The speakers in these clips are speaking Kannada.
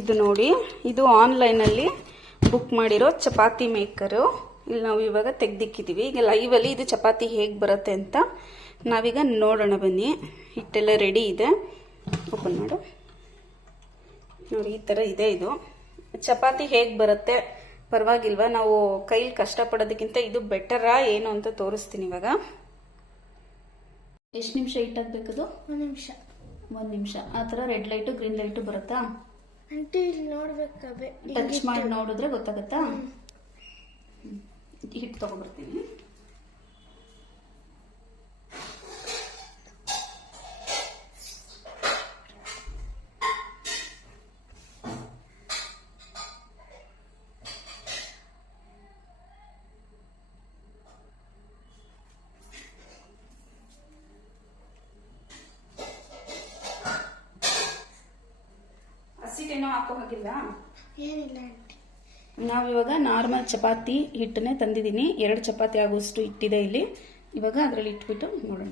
ಇದು ನೋಡಿ ಇದು ಆನ್ಲೈನಲ್ಲಿ ಬುಕ್ ಮಾಡಿರೋ ಚಪಾತಿ ಮೇಕರು ಇಲ್ಲಿ ನಾವು ಇವಾಗ ತೆಗ್ದಿಕ್ಕಿದ್ದೀವಿ ಈಗ ಲೈವಲ್ಲಿ ಇದು ಚಪಾತಿ ಹೇಗೆ ಬರುತ್ತೆ ಅಂತ ನಾವೀಗ ನೋಡೋಣ ಬನ್ನಿ. ಹಿಟ್ಟೆಲ್ಲ ರೆಡಿ ಇದೆ. ಓಪನ್ ಮಾಡು. ನೋಡಿ ಈ ಥರ ಇದೆ ಇದು. ಚಪಾತಿ ಹೇಗೆ ಬರುತ್ತೆ? ಪರವಾಗಿಲ್ವಾ? ನಾವು ಕೈಲಿ ಕಷ್ಟಪಡೋದಕ್ಕಿಂತ ಇದು ಬೆಟರಾ ಏನು ಅಂತ ತೋರಿಸ್ತೀನಿ ಇವಾಗ. ಎಷ್ಟು ನಿಮಿಷ ಇಟ್ಟಾಗಬೇಕದು ಒಂದು ನಿಮಿಷ. ಒಂದು ನಿಮಿಷ. ಆ ಥರ ರೆಡ್ ಲೈಟು ಗ್ರೀನ್ ಲೈಟು ಬರುತ್ತಾ? ಆಂಟಿ ಇಲ್ಲಿ ನೋಡ್ಬೇಕಾವೆ ಟಚ್ ಮಾಡಿ ನೋಡಿದ್ರೆ ಗೊತ್ತಾಗುತ್ತಾ? ಹಿಟ್ಟು ತಗೊಬರ್ತೀನಿ ಹಾಕೋ ಹಾಗಿಲ್ಲ ಏನಿಲ್ಲ ಆಂಟಿ. ನಾವಿವಾಗ ನಾರ್ಮಲ್ ಚಪಾತಿ ಹಿಟ್ಟನ್ನೇ ತಂದಿದ್ದೀನಿ. ಎರಡು ಚಪಾತಿ ಆಗುವಷ್ಟು ಹಿಟ್ಟಿದೆ ಇಲ್ಲಿ. ಇವಾಗ ಅದರಲ್ಲಿ ಇಟ್ಬಿಟ್ಟು ನೋಡೋಣ.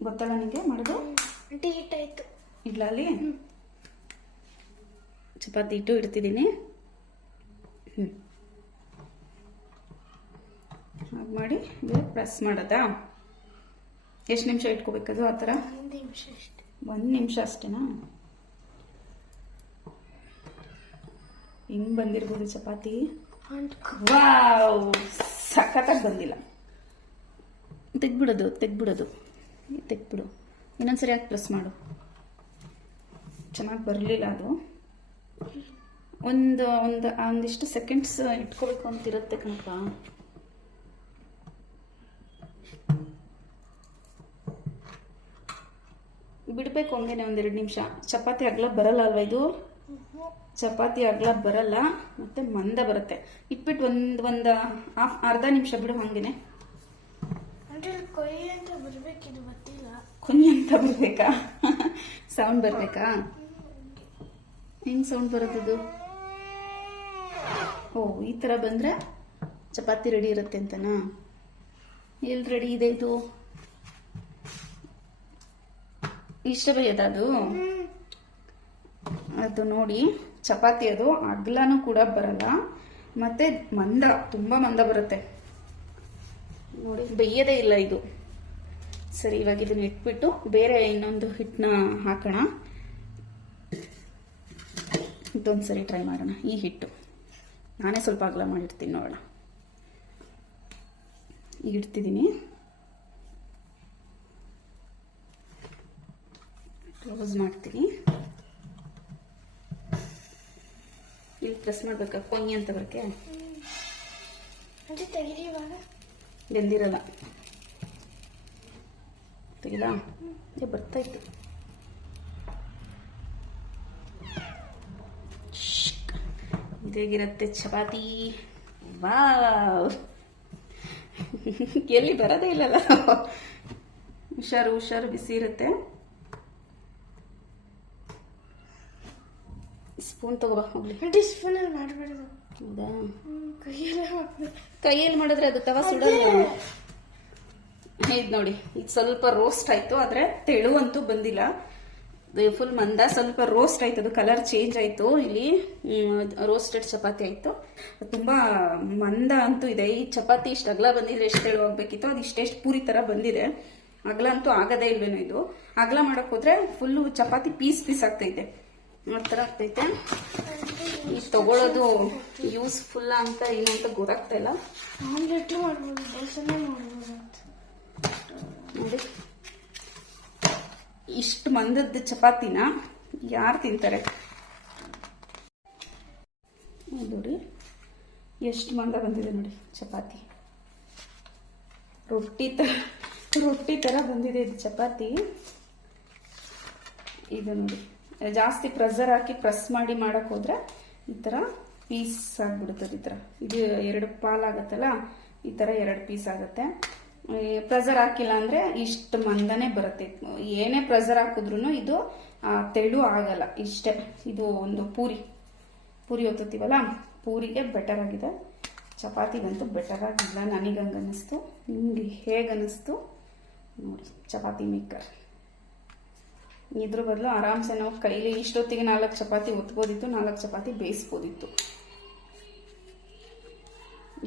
ಗೊತ್ತಲ್ಲ ನಿಮಗೆ ಮಾಡೋದು? ಹಿಟ್ಟಾಯ್ತು ಇಲ್ಲ ಅಲ್ಲಿ? ಚಪಾತಿ ಹಿಟ್ಟು ಇಡ್ತಿದ್ದೀನಿ. ಹ್ಞೂ ಹಾಗೆ ಮಾಡಿ ಪ್ರೆಸ್ ಮಾಡೋದಾ? ಎಷ್ಟು ನಿಮಿಷ ಇಟ್ಕೋಬೇಕದು ಆ ಥರ? ಒಂದು ನಿಮಿಷ ಅಷ್ಟೇ. ಒಂದು ನಿಮಿಷ ಅಷ್ಟೇನಾ? ಹಿಂಗೆ ಬಂದಿರ್ಬೋದು ಚಪಾತಿ. ವಾವ್! ಸಖತ್ತಾಗಿ ಬಂದಿಲ್ಲ. ತೆಗ್ಬಿಡೋದು ತೆಗ್ಬಿಡೋದು ತೆಗ್ಬಿಡು ಇನ್ನೊಂದ್ಸರಿ ಯಾಕೆ ಪ್ರೆಸ್ ಮಾಡು. ಚೆನ್ನಾಗಿ ಬರಲಿಲ್ಲ ಅದು. ಒಂದು ಒಂದು ಒಂದಿಷ್ಟು ಸೆಕೆಂಡ್ಸ್ ಇಟ್ಕೋಬೇಕು ಅಂತಿರುತ್ತೆ ಕಣಕ ಬಿಡಬೇಕು ಹಂಗೇನೆ ಒಂದೆರಡು ನಿಮಿಷ. ಚಪಾತಿ ಅಗ್ಲ ಬರಲ್ಲ ಅಲ್ವಾ ಇದು? ಚಪಾತಿ ಅಗ್ಲ ಬರಲ್ಲ ಮತ್ತೆ ಮಂದ ಬರುತ್ತೆ. ಇಟ್ಬಿಟ್ಟು ಒಂದು ಒಂದು ಹಾಫ್ ಅರ್ಧ ನಿಮಿಷ ಬಿಡು ಹಂಗೇನೆ. ಕೊನೆ ಅಂತ ಬರ್ಬೇಕಾ ಸೌಂಡ್ ಬರ್ಬೇಕಾ? ಹೆಂಗ್ ಸೌಂಡ್ ಬರೋದದು ಓ ಈ ತರ ಬಂದ್ರೆ ಚಪಾತಿ ರೆಡಿ ಇರುತ್ತೆ ಅಂತನಾ? ಎಲ್ಲಿ ರೆಡಿ ಇದೆ ಇದು? ಇಷ್ಟ ಬೇಯದ ಅದು ಅದು ನೋಡಿ, ಚಪಾತಿ ಅದು, ಅಗ್ಲನೂ ಕೂಡ ಬರಲ್ಲ. ಮತ್ತೆ ಮಂದ, ತುಂಬಾ ಮಂದ ಬರುತ್ತೆ. ನೋಡಿ, ಬೇಯದೇ ಇಲ್ಲ ಇದು. ಸರಿ, ಇವಾಗ ಇದನ್ನ ಇಟ್ಬಿಟ್ಟು ಬೇರೆ ಇನ್ನೊಂದು ಹಿಟ್ಟನ್ನ ಹಾಕೋಣ. ಇದೊಂದು ಸರಿ ಟ್ರೈ ಮಾಡೋಣ, ಈ ಹಿಟ್ಟು. ನಾನೇ ಸ್ವಲ್ಪ ಅಗಲ ಮಾಡಿರ್ತೀನಿ ನೋಡೋಣ. ಇಡ್ತಿದ್ದೀನಿ. ಕ್ಲೋಸ್ ಮಾಡ್ತೀನಿ ಇಲ್ಲಿ ಪ್ರೆಸ್ ಮಾಡ್ಬೇಕಾ ಕೊಯ್ಯಿ ಅಂತ ಬರಕ್ಕೆ. ಬೆಂದಿರಲ್ಲ. ತೆಗಿಲ? ಏ ಬರ್ತಾ ಇತ್ತು. ಇದೇಗಿರತ್ತೆ ಚಪಾತಿ. ವಾವ್. ಎಲ್ಲಿ ಬರೋದೇ ಇಲ್ಲಲ್ಲ. ಹುಷಾರು ಹುಷಾರು ಬಿಸಿ ಇರುತ್ತೆ. ಸ್ಪೂನ್ ತಗೋಬಾ. ಹೋಗ್ಲಿ. ಸ್ಪೂನಲ್ಲಿ ಮಾಡಬಾರ್ದು? ಹೌದಾ ಕೈಯಲ್ಲೇ ಕೈಯಲ್ಲಿ ಮಾಡಿದ್ರೆ ಅದು ತವ ಸುಡೋದು ಇದು ನೋಡಿ ಇದು ಸ್ವಲ್ಪ ರೋಸ್ಟ್ ಆಯ್ತು ಆದ್ರೆ ತೆಳು ಅಂತೂ ಬಂದಿಲ್ಲ. ಫುಲ್ ಮಂದ ಸ್ವಲ್ಪ ರೋಸ್ಟ್ ಆಯ್ತು ಅದು ಕಲರ್ ಚೇಂಜ್ ಆಯ್ತು. ಇಲ್ಲಿ ರೋಸ್ಟೆಡ್ ಚಪಾತಿ ಆಯ್ತು. ತುಂಬಾ ಮಂದ ಅಂತೂ ಇದೆ. ಈ ಚಪಾತಿ ಇಷ್ಟು ಅಗಲ ಬಂದಿದ್ರೆ ಎಷ್ಟು ತೆಳು ಹೋಗ್ಬೇಕಿತ್ತು ಅದು ಇಷ್ಟೆಷ್ಟು ಪೂರಿ ತರ ಬಂದಿದೆ. ಅಗಲ ಅಂತೂ ಆಗದೇ ಇಲ್ವೇನೋ ಇದು. ಅಗಲ ಮಾಡಕ್ ಹೋದ್ರೆ ಫುಲ್ಲು ಚಪಾತಿ ಪೀಸ್ ಪೀಸ್ ಆಗ್ತೈತೆ. ಥರ ಆಗ್ತೈತೆ. ಈ ತಗೊಳ್ಳೋದು ಯೂಸ್ಫುಲ್ ಅಂತ ಏನು ಅಂತ ಗೊತ್ತಾಗ್ತಾ ಇಲ್ಲ. ನೋಡಿ. ಇಷ್ಟು ಮಂದದ ಚಪಾತಿನ ಯಾರು ತಿಂತಾರೆ? ನೋಡಿ. ಎಷ್ಟು ಮಂದ ಬಂದಿದೆ ನೋಡಿ ಚಪಾತಿ. ರೊಟ್ಟಿ ತರ ರೊಟ್ಟಿ ತರ ಬಂದಿದೆ ಇದು ಚಪಾತಿ. ಇದು ನೋಡಿ. ಜಾಸ್ತಿ ಪ್ರೆಸರ್ ಹಾಕಿ ಪ್ರೆಸ್ ಮಾಡಿ ಮಾಡಕ್ ಹೋದ್ರೆ ಈ ತರ ಪೀಸ್ ಆಗ್ಬಿಡುತ್ತೆ ಈ ಥರ ಇದು ಎರಡು ಪಾಲಾಗತ್ತಲ್ಲ ಈ ತರ ಎರಡು ಪೀಸ್ ಆಗುತ್ತೆ. ಪ್ರೆಸರ್ ಹಾಕಿಲ್ಲ ಅಂದ್ರೆ ಇಷ್ಟು ಮಂದನೆ ಬರುತ್ತೆ. ಏನೇ ಪ್ರೆಸರ್ ಹಾಕಿದ್ರು ಇದು ತೆಳು ಆಗಲ್ಲ. ಇಷ್ಟೇ, ಇದು ಒಂದು ಪೂರಿ. ಪೂರಿ ಹೊತ್ತುತ್ತೀವಲ್ಲ ಪೂರಿಗೆ ಬೆಟರ್ ಆಗಿದೆ. ಚಪಾತಿಗಂತೂ ಬೆಟರ್ ಆಗಿಲ್ಲ ಹಂಗೆ ಅನ್ನಿಸ್ತು ನಿಮ್ಗೆ ಹೇಗೆ ನೋಡಿ, ಚಪಾತಿ ಮೇಕರ್ ಇದ್ರ ಬದಲು ಆರಾಮ್ಸೆ ನಾವು ಕೈಲಿ ಇಷ್ಟೊತ್ತಿಗೆ ನಾಲ್ಕು ಚಪಾತಿ ಒತ್ಬೋದಿತ್ತು, ನಾಲ್ಕು ಚಪಾತಿ ಬೇಯಿಸ್ಬೋದಿತ್ತು.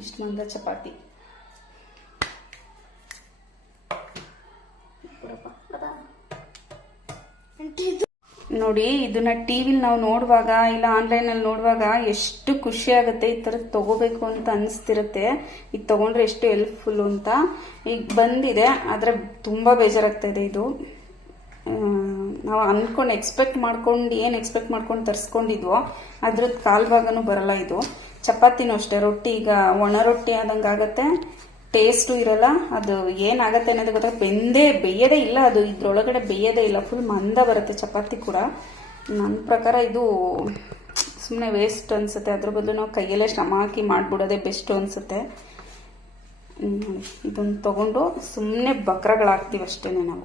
ಇಷ್ಟು ಮಂದ ಚಪಾತಿ. ನೋಡಿ, ಇದನ್ನ ಟಿವಿಲಿ ನಾವು ನೋಡುವಾಗ ಇಲ್ಲ ಆನ್ಲೈನಲ್ಲಿ ನೋಡುವಾಗ ಎಷ್ಟು ಖುಷಿ ಆಗುತ್ತೆ ಈ ಥರದ್ದು ತಗೋಬೇಕು ಅಂತ ಅನಿಸ್ತಿರುತ್ತೆ. ಇದು ತಗೊಂಡ್ರೆ ಎಷ್ಟು ಹೆಲ್ಪ್ಫುಲ್ ಅಂತ. ಈಗ ಬಂದಿದೆ, ಆದರೆ ತುಂಬ ಬೇಜಾರಾಗ್ತಾ ಇದೆ ಇದು. ನಾವು ಅಂದ್ಕೊಂಡು ಎಕ್ಸ್ಪೆಕ್ಟ್ ಮಾಡ್ಕೊಂಡು ಏನು ಎಕ್ಸ್ಪೆಕ್ಟ್ ಮಾಡ್ಕೊಂಡು ತರಿಸ್ಕೊಂಡಿದ್ವೋ ಅದ್ರದ್ದು ಕಾಲು ಭಾಗನೂ ಬರಲ್ಲ ಇದು. ಚಪಾತಿನೂ ಅಷ್ಟೇ, ರೊಟ್ಟಿ ಈಗ ಒಣ ರೊಟ್ಟಿ ಆದಂಗೆ ಆಗುತ್ತೆ ಟೇಸ್ಟು ಇರಲ್ಲ, ಅದು ಏನಾಗತ್ತೆ ಅನ್ನೋದು ಗೊತ್ತಾಗ, ಬೆಂದೇ, ಬೇಯದೇ ಇಲ್ಲ ಅದು, ಇದ್ರೊಳಗಡೆ ಬೇಯದೇ ಇಲ್ಲ ಫುಲ್ ಮಂದ ಬರುತ್ತೆ ಚಪಾತಿ ಕೂಡ. ನನ್ನ ಪ್ರಕಾರ ಇದು ಸುಮ್ಮನೆ ವೇಸ್ಟ್ ಅನಿಸುತ್ತೆ, ಅದ್ರ ಬದಲು ನಾವು ಕೈಯಲ್ಲೇ ಶ್ರಮ ಹಾಕಿ ಮಾಡಿಬಿಡೋದೇ ಬೆಸ್ಟು ಅನಿಸುತ್ತೆ. ಇದನ್ನು ತಗೊಂಡು ಸುಮ್ಮನೆ ಬಕ್ರಗಳಾಗ್ತೀವಿ ಅಷ್ಟೇ ನಾವು.